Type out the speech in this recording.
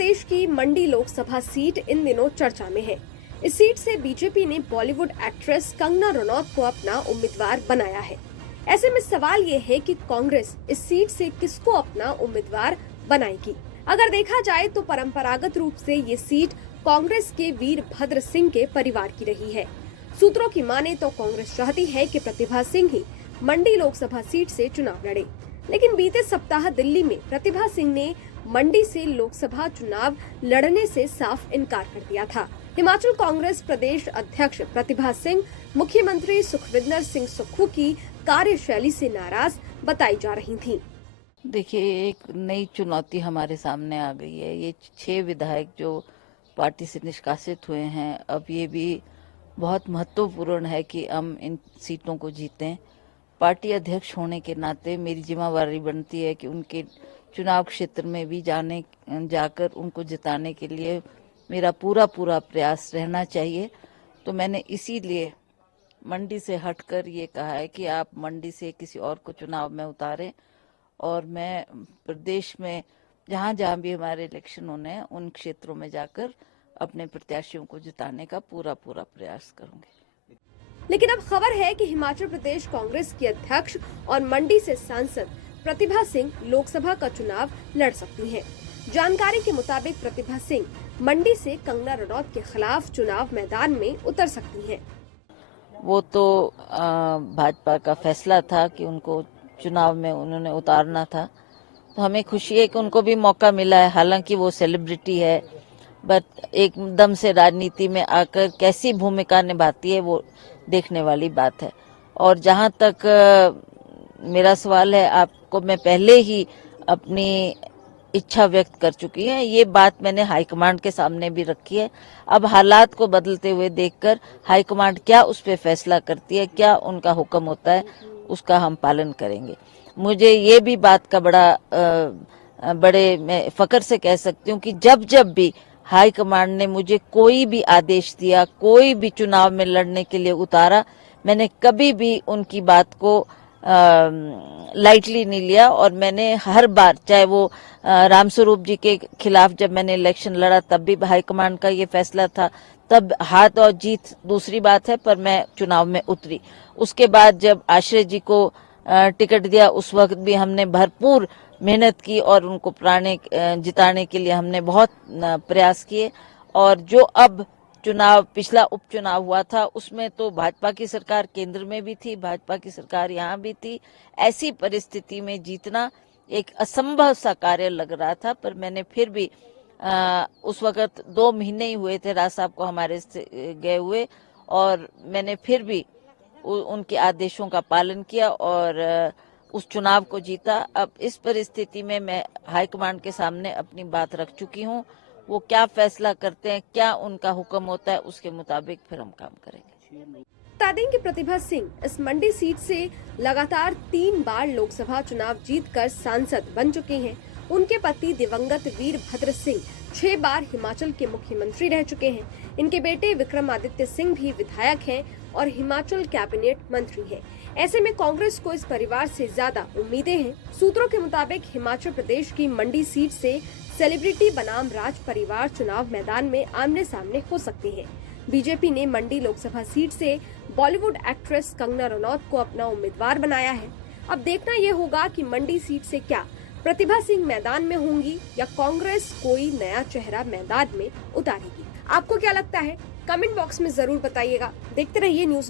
प्रदेश की मंडी लोकसभा सीट इन दिनों चर्चा में है। इस सीट से बीजेपी ने बॉलीवुड एक्ट्रेस कंगना रनौत को अपना उम्मीदवार बनाया है। ऐसे में सवाल ये है कि कांग्रेस इस सीट से किसको अपना उम्मीदवार बनाएगी। अगर देखा जाए तो परंपरागत रूप से ये सीट कांग्रेस के वीरभद्र सिंह के परिवार की रही है। सूत्रों की माने तो कांग्रेस चाहती है कि प्रतिभा सिंह ही मंडी लोकसभा सीट से चुनाव लड़े, लेकिन बीते सप्ताह दिल्ली में प्रतिभा सिंह ने मंडी से लोकसभा चुनाव लड़ने से साफ इनकार कर दिया था। हिमाचल कांग्रेस प्रदेश अध्यक्ष प्रतिभा सिंह मुख्यमंत्री सुखविंदर सिंह सुक्खू की कार्यशैली से नाराज बताई जा रही थीं। देखिए, एक नई चुनौती हमारे सामने आ गई है। ये 6 विधायक जो पार्टी से निष्कासित हुए हैं, अब ये भी बहुत महत्वपूर्ण है कि हम इन सीटों को जीतें। पार्टी अध्यक्ष होने के नाते मेरी जिम्मेवारी बनती है कि उनके चुनाव क्षेत्र में भी जाकर उनको जिताने के लिए मेरा पूरा प्रयास रहना चाहिए। तो मैंने इसीलिए मंडी से हटकर ये कहा है कि आप मंडी से किसी और को चुनाव में उतारें और मैं प्रदेश में जहां जहां भी हमारे इलेक्शन होने हैं उन क्षेत्रों में जाकर अपने प्रत्याशियों को जिताने का पूरा प्रयास करूंगी। लेकिन अब खबर है कि हिमाचल प्रदेश कांग्रेस की अध्यक्ष और मंडी से सांसद प्रतिभा सिंह लोकसभा का चुनाव लड़ सकती हैं। जानकारी के मुताबिक प्रतिभा सिंह मंडी से कंगना रनौत के खिलाफ चुनाव मैदान में उतर सकती हैं। वो तो भाजपा का फैसला था कि उनको चुनाव में उन्होंने उतारना था, तो हमें खुशी है कि उनको भी मौका मिला है। हालांकि वो सेलिब्रिटी है, बट एकदम से राजनीति में आकर कैसी भूमिका निभाती है वो देखने वाली बात है। और जहां तक मेरा सवाल है, आपको मैं पहले ही अपनी इच्छा व्यक्त कर चुकी है। ये बात मैंने हाईकमांड के सामने भी रखी है। अब हालात को बदलते हुए देखकर हाईकमांड क्या उस पर फैसला करती है, क्या उनका हुक्म होता है, उसका हम पालन करेंगे। मुझे ये भी बात का बड़े मैं फक्र से कह सकती हूँ कि जब भी हाईकमांड ने मुझे कोई भी आदेश दिया, कोई भी चुनाव में लड़ने के लिए उतारा, मैंने कभी भी उनकी बात को लाइटली नहीं लिया। और मैंने हर बार, चाहे वो रामस्वरूप जी के खिलाफ जब मैंने इलेक्शन लड़ा तब भी हाईकमांड का ये फैसला था, तब हाथ और जीत दूसरी बात है, पर मैं चुनाव में उतरी। उसके बाद जब आश्रय जी को टिकट दिया उस वक्त भी हमने भरपूर मेहनत की और उनको जिताने के लिए हमने बहुत प्रयास किए। और जो अब पिछला उपचुनाव हुआ था उसमें तो भाजपा की सरकार केंद्र में भी थी, भाजपा की सरकार यहाँ भी थी। ऐसी परिस्थिति में जीतना एक असंभव सा कार्य लग रहा था, पर मैंने फिर भी उस वक्त 2 महीने ही हुए थे राज साहब को हमारे से गए हुए, और मैंने फिर भी उनके आदेशों का पालन किया और उस चुनाव को जीता। अब इस परिस्थिति में मैं हाईकमांड के सामने अपनी बात रख चुकी हूँ। वो क्या फैसला करते हैं, क्या उनका हुक्म होता है, उसके मुताबिक फिर हम काम करेंगे। बता दें कि प्रतिभा सिंह इस मंडी सीट से लगातार 3 बार लोकसभा चुनाव जीतकर सांसद बन चुके हैं। उनके पति दिवंगत वीरभद्र सिंह 6 बार हिमाचल के मुख्यमंत्री रह चुके हैं। इनके बेटे विक्रमादित्य सिंह भी विधायक हैं और हिमाचल कैबिनेट मंत्री हैं। ऐसे में कांग्रेस को इस परिवार से ज्यादा उम्मीदें हैं। सूत्रों के मुताबिक हिमाचल प्रदेश की मंडी सीट से सेलिब्रिटी बनाम राज परिवार चुनाव मैदान में आमने सामने हो सकते हैं। बीजेपी ने मंडी लोकसभा सीट से बॉलीवुड एक्ट्रेस कंगना रनौत को अपना उम्मीदवार बनाया है। अब देखना ये होगा कि मंडी सीट से क्या प्रतिभा सिंह मैदान में होंगी या कांग्रेस कोई नया चेहरा मैदान में उतारेगी। आपको क्या लगता है? कमेंट बॉक्स में जरूर बताइएगा। देखते रहिए न्यूज़।